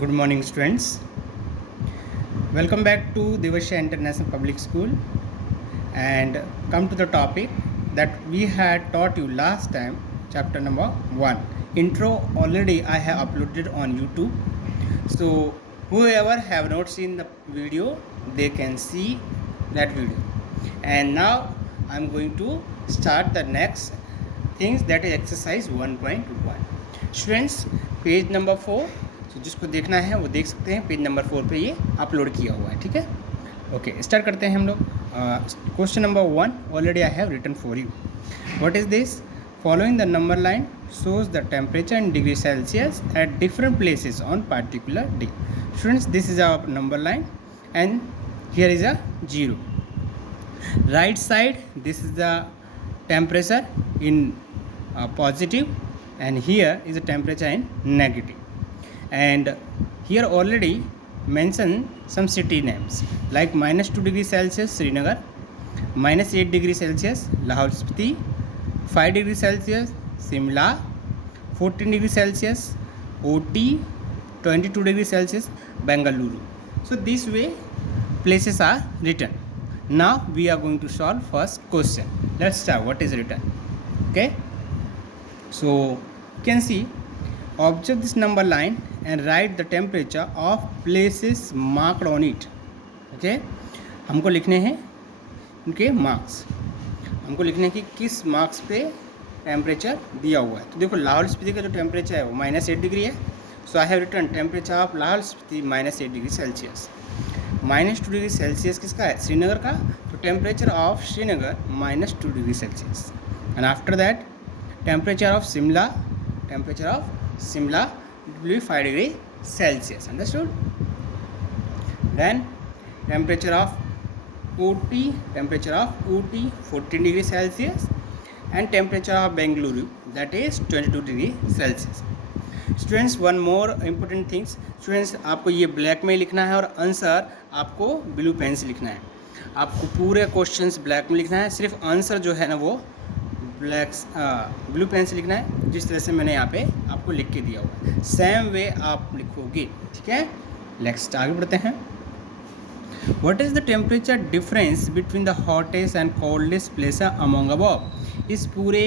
Good morning, students. Welcome back to Devasya International Public School, and come to the topic that we had taught you last time, chapter number 1. Intro already I have uploaded on YouTube. So whoever have not seen the video, they can see that video. And now I'm going to start the next things, that is exercise 1.1. Students, page number 4, तो जिसको देखना है वो देख सकते हैं, page number 4 पे ये अपलोड किया हुआ है, ठीक है। ओके, स्टार्ट करते हैं हम लोग। Question number 1 already I have written for you. What is this? Following the number line shows the temperature in degree Celsius at different places on particular day. Students, this is our number line and here is a 0. Right side, this is the temperature in positive, and here is the temperature in negative. And here already mention some city names like -2 degree Celsius Srinagar, -8 degree Celsius Lahaul Spiti, 5 degree Celsius Simla, 14 degree Celsius OT, 22 degree Celsius Bengaluru. So this way places are written. Now we are going to solve first question. Let's start. What is written? Okay, so you can see, observe this number line and write the temperature of places marked on it. Okay, हमको लिखने हैं उनके marks, हमको लिखने की किस marks पे temperature दिया हुआ है। तो देखो, लाहौल स्पीति का जो टेम्परेचर है वो -8 डिग्री है। So I have written temperature of Lahaul Spiti -8 degree Celsius. -2 degree Celsius किसका है? श्रीनगर का। तो temperature of Srinagar -2 degree Celsius. And after that temperature of Shimla will be 5 degree Celsius. Understood? Then temperature of OT 14 degree Celsius, and temperature of Bengaluru, that is 22 degree Celsius. Students, one more important things. Students, आपको ये black में लिखना है और answer आपको blue pen से लिखना है। आपको पूरे क्वेश्चंस ब्लैक में लिखना है, सिर्फ आंसर जो है ना वो ब्लू पेन से लिखना है, जिस तरह से मैंने यहाँ पे आपको लिख के दिया हुआ है। सेम वे आप लिखोगे, ठीक है। नेक्स्ट आगे बढ़ते हैं। What is the temperature difference between the hottest and coldest place among above? इस पूरे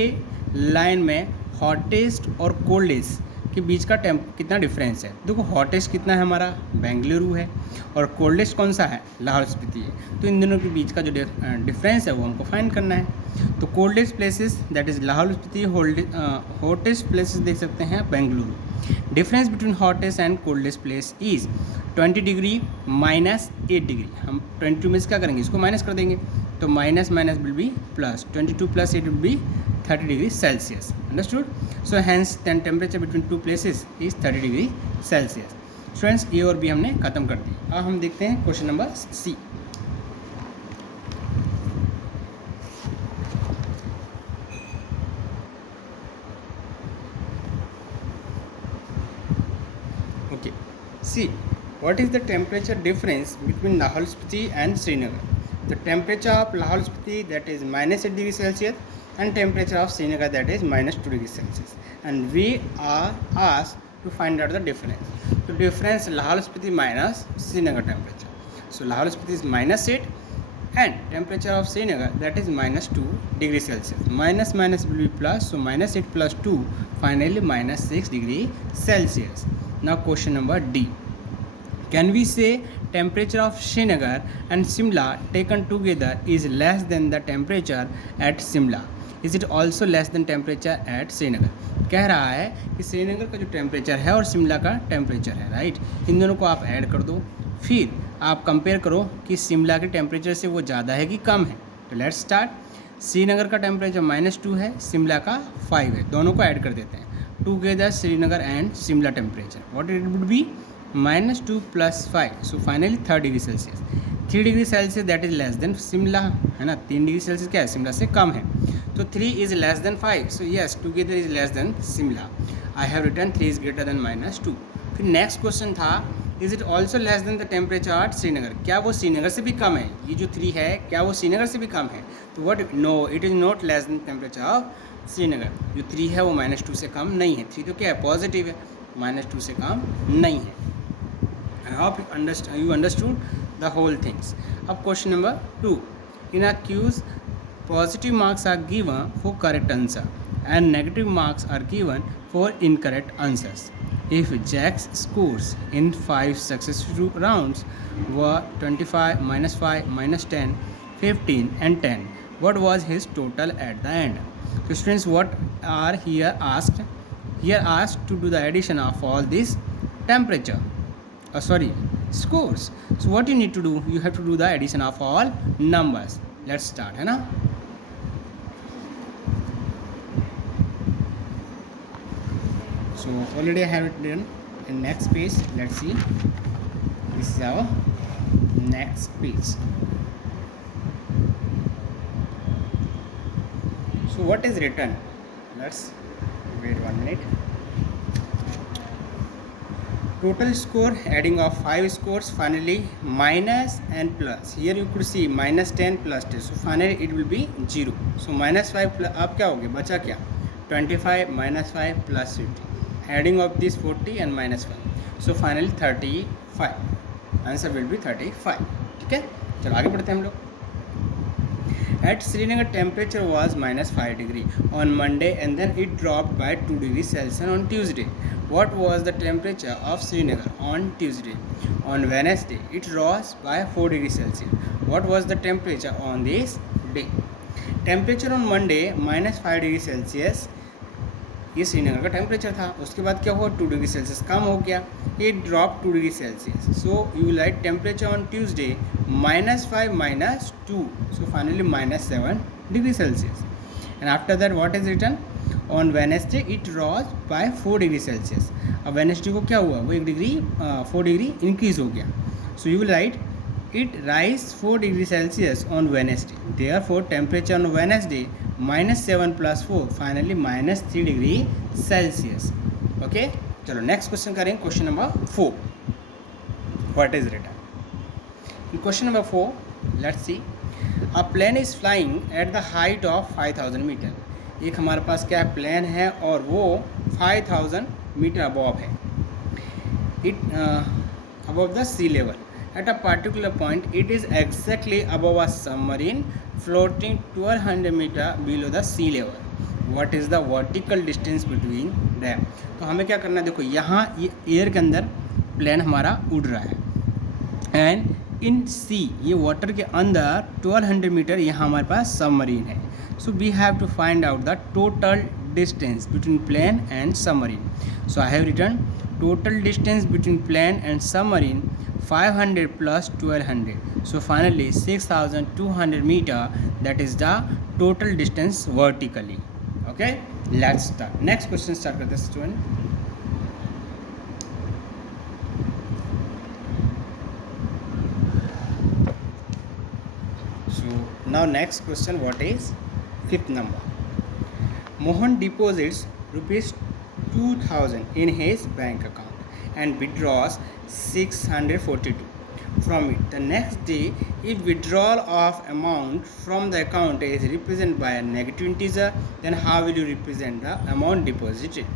लाइन में हॉटेस्ट और कोल्डेस्ट के बीच का कितना डिफरेंस है। देखो, हॉटेस्ट कितना है हमारा? बेंगलुरु है, और कोल्डेस्ट कौन सा है? लाहौल स्पीति है। तो इन दोनों के बीच का जो डिफरेंस है वो हमको फाइंड करना है। तो coldest places that is Lahaul Spiti, hottest places देख सकते हैं Bengaluru. Difference between hottest and coldest place is 20 degree -8 degree. हम 22 में से क्या करेंगे? इसको माइनस कर देंगे, तो minus will be plus, 22 + 8 will be 30 degree Celsius. Understood? So hence temperature between 2 places is 30 degree Celsius. Students, A और बी हमने ख़त्म कर दी। अब हम देखते हैं question number C. Okay, see, what is the temperature difference between Lahaul Spiti and Srinagar? The temperature of Lahaul Spiti, that is -8 degree Celsius, and temperature of Srinagar, that is -2 degree Celsius, and we are asked to find out the difference. So difference Lahaul Spiti minus Srinagar temperature. So Lahaul Spiti is -8 and temperature of Srinagar, that is -2 degree Celsius. Minus will be plus, so -8 + 2, finally -6 degree Celsius. Now question number D. Can we say temperature of Srinagar and Simla taken together is less than the temperature at Simla? Is it also less than temperature at Srinagar? कह रहा है कि श्रीनगर का जो temperature है और शिमला का temperature है, राइट। इन दोनों को आप ऐड कर दो, फिर आप कंपेयर करो कि शिमला के टेम्परेचर से वो ज़्यादा है कि कम है। तो लेट्स स्टार्ट। श्रीनगर का टेम्परेचर -2 है, शिमला का 5 है, दोनों को ऐड कर देते हैं। Together Srinagar and Shimla temperature, what it would be? -2 + 5, so finally 3 degree Celsius. 3 degree Celsius that is less than Shimla, है ना। 3 डिग्री सेल्सियस क्या है? शिमला से कम है। तो 3 is less than 5, so yes, together is less than Shimla. I have written 3 is greater than -2। फिर next question था, is it also less than the temperature at Srinagar? क्या वो श्रीनगर से भी कम है? ये जो 3 है, क्या वो श्रीनगर से भी कम है? तो what? No, it is not less than temperature of Srinagar. जो 3 है वो -2 से कम नहीं है। 3 तो क्या है? पॉजिटिव है, -2 से कम नहीं है। I hope you understood the whole things. Up question number 2. In a quiz, positive marks are given for correct answer and negative marks are given for incorrect answers. If Jack's scores in 5 successive rounds were 25, -5, -10, 15 and 10, what was his total at the end? So students, what are here asked? Here asked to do the addition of all this temperature. Scores. So what you need to do, you have to do the addition of all numbers. Let's start, है ना? So already I have it done in next page. Let's see. This is our next page. So what is written? Let's wait 1 minute. Total score, adding of 5 scores, finally minus and plus. Here you could see -10 plus 10. So finally it will be 0. So -5 plus, अब क्या हो गया, बचा क्या, 25 -5 plus 50. Adding of this 40 and -5. So finally 35. Answer will be 35. ठीक है, चलो आगे बढ़ते हैं हम लोग. At Srinagar, temperature was -5 degree on Monday and then it dropped by 2 degrees Celsius on Tuesday. What was the temperature of Srinagar on Tuesday? On Wednesday, it rose by 4 degrees Celsius. What was the temperature on this day? Temperature on Monday -5 degree Celsius ये श्रीनगर का temperature था. उसके बाद क्या हुआ, 2 degree Celsius कम हो गया, it drop 2 degree Celsius. So you write temperature on Tuesday -5 -2. So finally -7 degree Celsius. And after that what is written, on Wednesday it rose by 4 degree Celsius. अब वेनेसडे को क्या हुआ, वो 4 डिग्री इंक्रीज हो गया. So you will write it rise 4 degrees Celsius on Wednesday. Therefore, temperature on Wednesday -7 plus 4, finally -3 degree Celsius. Okay. चलो next question करेंगे, question number 4. What is written? In question number 4, let's see. A plane is flying at the height of 5000 meter. एक हमारे पास क्या है, plane है और वो 5000 metre above है. It above the sea level. At a particular point, it is exactly above a submarine floating 1200 meter below the sea level. What is the vertical distance between them? तो हमें क्या करना है, देखो यहाँ ये एयर के अंदर प्लेन हमारा उड़ रहा है एंड इन सी, ये वाटर के अंदर 1200 मीटर यहाँ हमारे पास सबमरीन है. So we have to find out the total distance between plane and submarine. So I have written total distance between plane and submarine 500 plus 1200. So finally 6200 meter, that is the total distance vertically. Okay, let's start. Next question start करते हैं student. So now next question, what is 5th number? Mohan deposits rupees 2000 in his bank account and withdraws 642 from it. The next day, if withdrawal of amount from the account is represented by a negative integer, then how will you represent the amount deposited?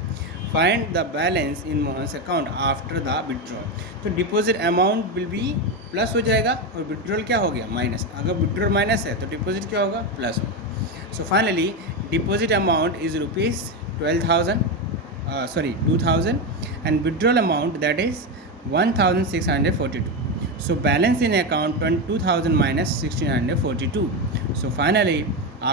Find the balance in Mohan's account after the withdrawal. तो deposit amount will be plus हो जाएगा और withdrawal क्या हो गया, minus. अगर withdrawal minus है तो डिपॉजिट क्या होगा, प्लस होगा. So finally deposit amount is rupees 2000 and withdrawal amount that is 1642. So balance in account 2000 minus 1642. So finally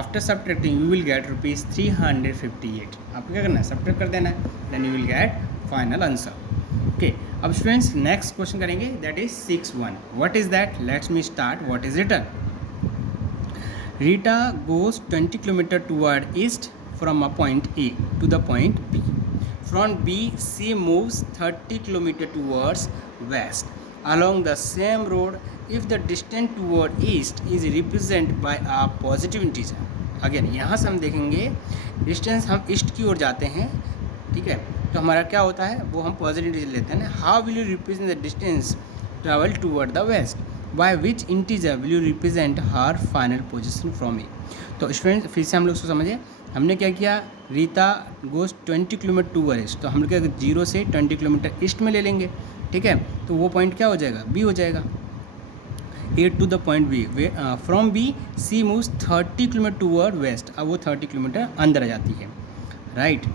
after subtracting you will get rupees 358. आपको क्या करना है, सब्ट्रैक्ट कर देना है, then you will get final answer. Okay, अब students next question करेंगे, that is 6-1. What is that? Let me start. What is written? Rita goes 20 km toward east from a point A to the point B. From B, she moves 30 km towards west along the same road if the distance toward east is represented by a positive integer. Again यहाँ से हम देखेंगे distance हम east की ओर जाते हैं, ठीक है, तो हमारा क्या होता है, वो हम पॉजिटिव इंटीजर लेते हैं. How will you represent the distance travel toward the west, by which integer will you represent her final position from A. तो स्टूडेंट फिर से हम लोग उसको समझिए, हमने क्या किया, Rita goes 20 kilometre toward east, तो हम लोग क्या 0 से 20 किलोमीटर ईस्ट में ले लेंगे, ठीक है। तो वो पॉइंट क्या हो जाएगा, बी हो जाएगा। A to the point B, from B C moves 30 kilometre toward west, अब वो 30 किलोमीटर अंदर आ जाती है, right.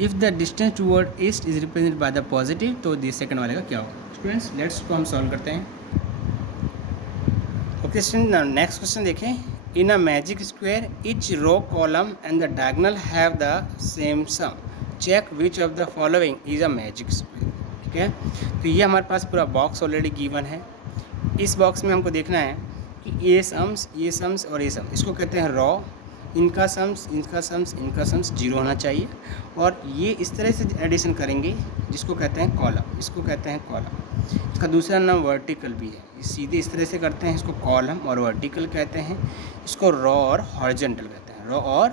If the distance toward east is represented by the positive, तो दिस सेकंड वाले का क्या होगा। स्टूडेंट्स लेट्स को हम सॉल्व करते हैं। ओके स्टूडेंट, नेक्स्ट क्वेश्चन देखें। In a magic square each row column and the diagonal have the same sum, check which of the following is a magic square, ठीक है। तो ये हमारे पास पूरा बॉक्स ऑलरेडी गिवन है। इस बॉक्स में हमको देखना है कि ये सम्स और ये सम, इसको कहते हैं रॉ। इनका सम्स जीरो होना चाहिए, और ये इस तरह से एडिशन करेंगे जिसको कहते हैं कॉलम, इसको कहते हैं कॉलम। इसका दूसरा नाम वर्टिकल भी है, सीधे इस तरह से करते हैं, इसको कॉलम और वर्टिकल कहते हैं। इसको रॉ और हॉरिजॉन्टल कहते हैं, रॉ और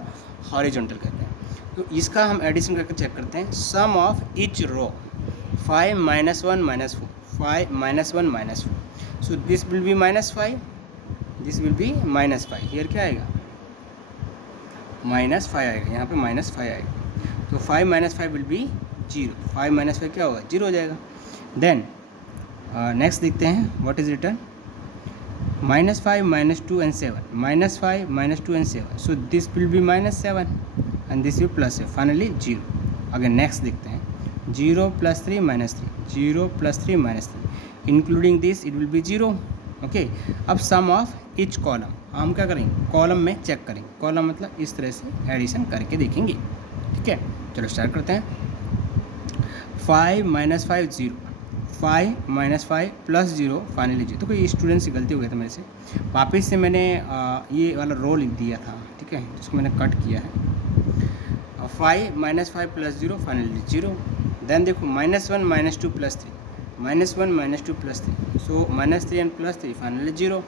हॉरिजॉन्टल कहते हैं। तो इसका हम एडिशन करके चेक करते हैं। सम of each row 5 - 1 - 4, 5 - 1 - 4, so this will be -5, this will be -5। Here क्या आएगा, -5 आएगा, यहाँ पे -5 आएगा। तो 5 - 5 विल बी 0, 5 - 5 क्या होगा, 0 हो जाएगा। देन नेक्स्ट देखते हैं what is return, -5 - 2 and 7, -5 - 2 and 7, so this will be -7 and this will +7, finally 0. अगर नेक्स्ट देखते हैं 0 + 3 - 3, 0 + 3 - 3, including this it will be 0, okay. अब सम ऑफ ईच कॉलम हम क्या करेंगे, कॉलम में चेक करेंगे, कॉलम मतलब इस तरह से एडिशन करके देखेंगे, ठीक है। चलो स्टार्ट करते हैं। 5 - 5 0, 5 - 5 + 0, फाइनली 0। तो कोई स्टूडेंट से गलती हो गया था मेरे से, वापस से मैंने ये वाला रो लिख दिया था, ठीक है, जिसको मैंने कट किया है। 5 - 5 + 0, फाइनली 0। देन देखो -1 - 2 + 3, -1 - 2 + 3, सो -3 and +3, finally 0।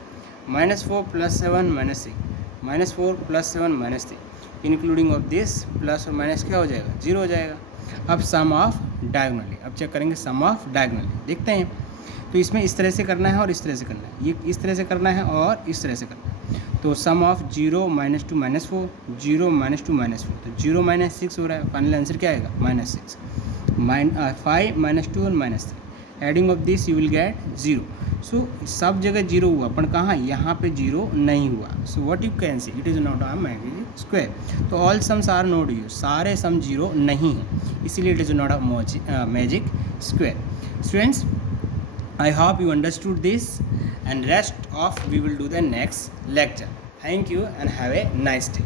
-4 + 7 - 6, -4 + 7 - 3, including of this plus और माइनस क्या हो जाएगा, 0 हो जाएगा। अब सम ऑफ डायगोनली, अब चेक करेंगे सम ऑफ डायगोनली, देखते हैं। तो इसमें इस तरह से करना है और इस तरह से करना है, ये इस तरह से करना है और इस तरह से करना है। तो सम ऑफ 0 - 2 - 4, 0 - 2 - 4, तो 0 - 6 हो रहा है, फाइनल आंसर क्या आएगा, -6। 5 - 2 और -3, adding of this you will get 0। सो सब जगह 0 हुआ, पर कहाँ, यहाँ पे 0 नहीं हुआ। So what you can see, it is not a magic square. तो all sums are not use, सारे सम 0 नहीं हैं, इसीलिए it is not a magic square. Students, I hope you understood this, and rest of we will do the next lecture. Thank you and have a nice day.